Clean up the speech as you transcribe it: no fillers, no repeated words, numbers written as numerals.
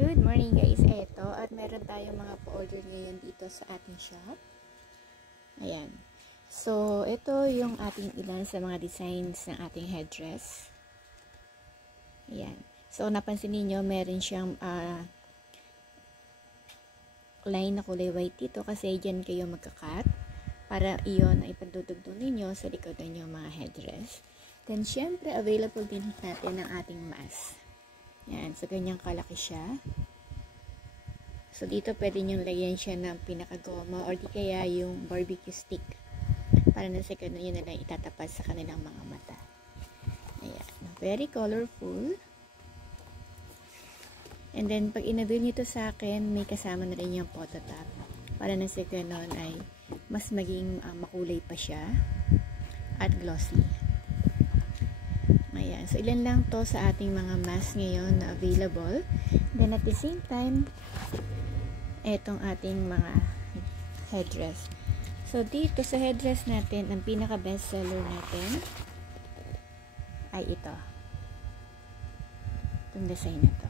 Good morning guys, eto at meron tayong mga pa-order ngayon dito sa ating shop. Ayan. So, ito yung ating ilan sa mga designs ng ating headdress. Ayan. So, napansin niyo meron siyang line na kulay white dito kasi dyan kayo magka-cut para iyon ay pagdudugtong ninyo sa likod ng mga headdress. Then, syempre, available din natin ang ating mask. Yan. So, ganyang kalaki siya. So, dito pwede nyo lagyan siya ng pinakagoma or di kaya yung barbecue stick. Para na sa ganun yun na lang itatapat sa kanilang mga mata. Ayan. Very colorful. And then, pag inabil nyo ito sa akin, may kasama na rin yung photo tag. Para na sa ganun ay mas maging makulay pa siya at glossy. Ayan. So, ilan lang to sa ating mga mask ngayon na available. Then, at the same time, etong ating mga headdress. So, dito sa headdress natin, ang pinaka best seller natin ay ito. Itong design na to.